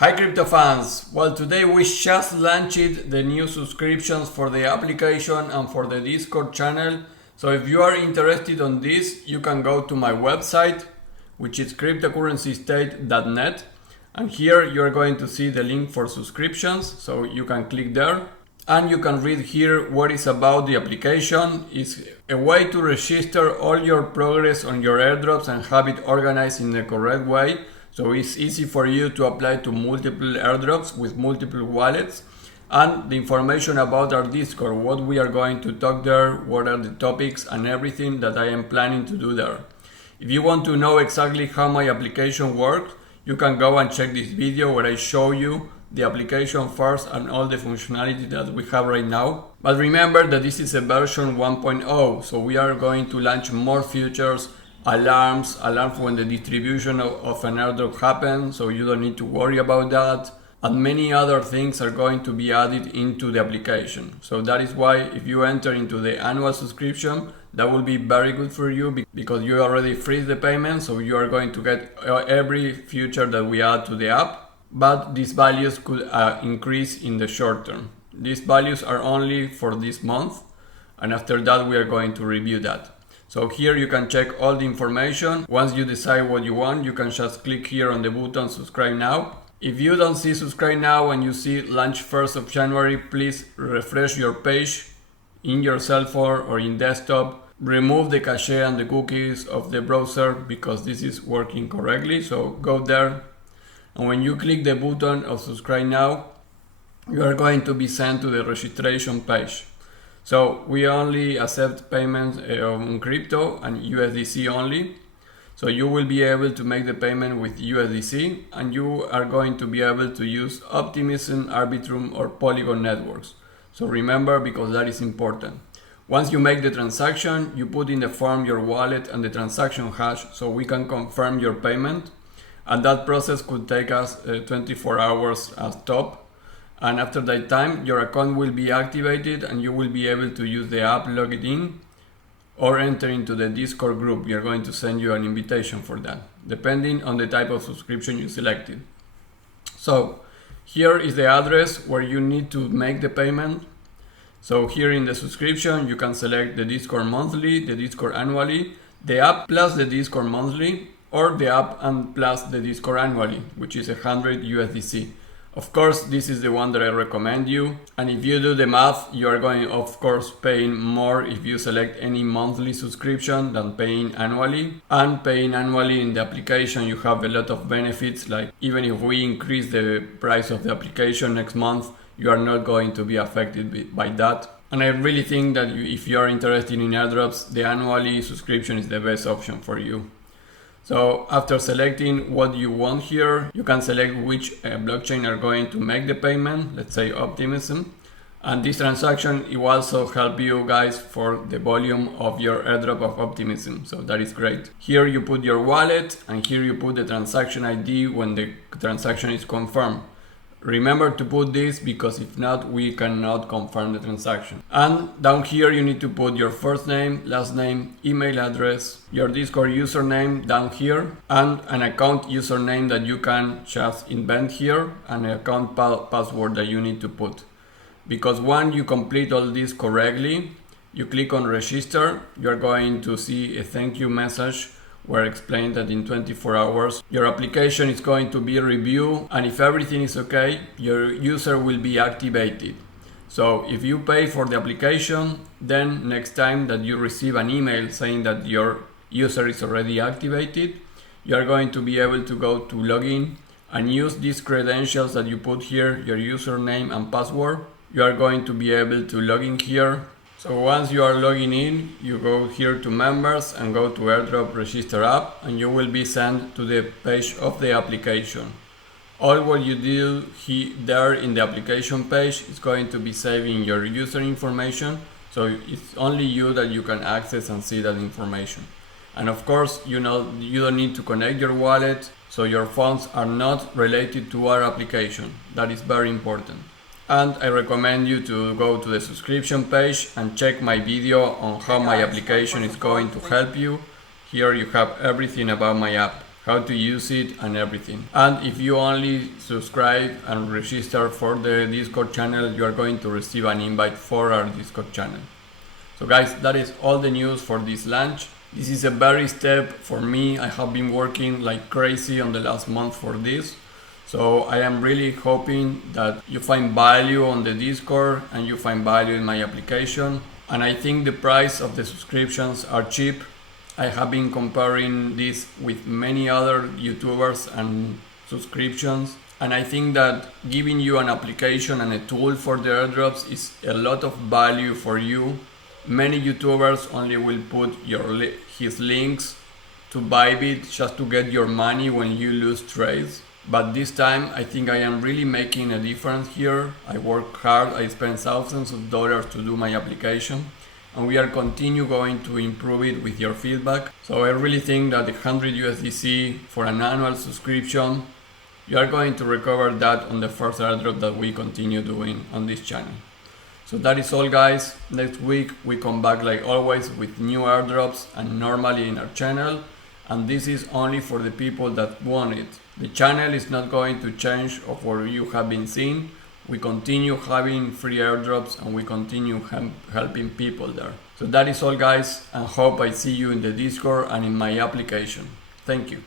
Hi crypto fans! Well, today we just launched the new subscriptions for the application and for the Discord channel. So if you are interested on this, you can go to my website, which is cryptocurrencystate.net, and here you are going to see the link for subscriptions, so you can click there. And you can read here what is about the application. It's a way to register all your progress on your airdrops and have it organized in the correct way. So it's easy for you to apply to multiple airdrops with multiple wallets. And the information about our Discord, what we are going to talk there, what are the topics and everything that I am planning to do there. If you want to know exactly how my application works, you can go and check this video where I show you the application first and all the functionality that we have right now. But remember that this is a version 1.0, so we are going to launch more features, alarms when the distribution of an airdrop happens, so you don't need to worry about that. And many other things are going to be added into the application. So that is why if you enter into the annual subscription, that will be very good for you because you already freeze the payment, so you are going to get every feature that we add to the app. But these values could increase in the short term. These values are only for this month, and after that we are going to review that. So here you can check all the information. Once you decide what you want, you can just click here on the button subscribe now. If you don't see subscribe now and you see launch 1st of January, please refresh your page in your cell phone or in desktop. Remove the cache and the cookies of the browser because this is working correctly. So go there. And when you click the button of subscribe now, you are going to be sent to the registration page. So we only accept payments on crypto and USDC only. So you will be able to make the payment with USDC, and you are going to be able to use Optimism, Arbitrum or Polygon networks. So remember, because that is important. Once you make the transaction, you put in the form your wallet and the transaction hash so we can confirm your payment. And that process could take us 24 hours as top. And after that time, your account will be activated and you will be able to use the app, log it in, or enter into the Discord group. We are going to send you an invitation for that, depending on the type of subscription you selected. So here is the address where you need to make the payment. So here in the subscription, you can select the Discord monthly, the Discord annually, the app plus the Discord monthly, or the app and plus the Discord annually, which is 100 USDC. Of course, this is the one that I recommend you. And if you do the math, you are going, of course, paying more if you select any monthly subscription than paying annually. And paying annually in the application, you have a lot of benefits. Like even if we increase the price of the application next month, you are not going to be affected by that. And I really think that if you are interested in airdrops, the annually subscription is the best option for you. So after selecting what you want here, you can select which blockchain are going to make the payment, let's say Optimism. And this transaction, it will also help you guys for the volume of your airdrop of Optimism. So that is great. Here you put your wallet and here you put the transaction ID when the transaction is confirmed. Remember to put this because if not, we cannot confirm the transaction. And down here you need to put your first name, last name, email address, your Discord username down here, and an account username that you can just invent here, and an account password that you need to put. Because when you complete all this correctly, you click on register, you're going to see a thank you message where explained that in 24 hours your application is going to be reviewed, and if everything is okay, your user will be activated. So if you pay for the application, then next time that you receive an email saying that your user is already activated, you are going to be able to go to login and use these credentials that you put here, your username and password. You are going to be able to log in here. So once you are logging in, you go here to members and go to airdrop register app, and you will be sent to the page of the application. All what you do there in the application page is going to be saving your user information. So it's only you that you can access and see that information. And of course, you don't need to connect your wallet, so your funds are not related to our application. That is very important. And I recommend you to go to the subscription page and check my video on how my application is going to help you. Here you have everything about my app. how to use it and everything. And if you only subscribe and register for the Discord channel, you are going to receive an invite for our Discord channel. So guys, that is all the news for this launch. This is a very step for me. I have been working like crazy on the last month for this. So I am really hoping that you find value on the Discord and you find value in my application. And I think the price of the subscriptions are cheap. I have been comparing this with many other YouTubers and subscriptions. And I think that giving you an application and a tool for the airdrops is a lot of value for you. Many YouTubers only will put his links to Bybit just to get your money when you lose trades. But this time I think I am really making a difference here. I work hard, I spend thousands of dollars to do my application, and we are going to improve it with your feedback. So I really think that the 100 USDC for an annual subscription, you are going to recover that on the first airdrop that we continue doing on this channel. So that is all guys. Next week we come back like always with new airdrops and normally in our channel, and this is only for the people that want it. The channel is not going to change of what you have been seeing. We continue having free airdrops and we continue helping people there. So that is all guys, and hope I see you in the Discord and in my application. Thank you.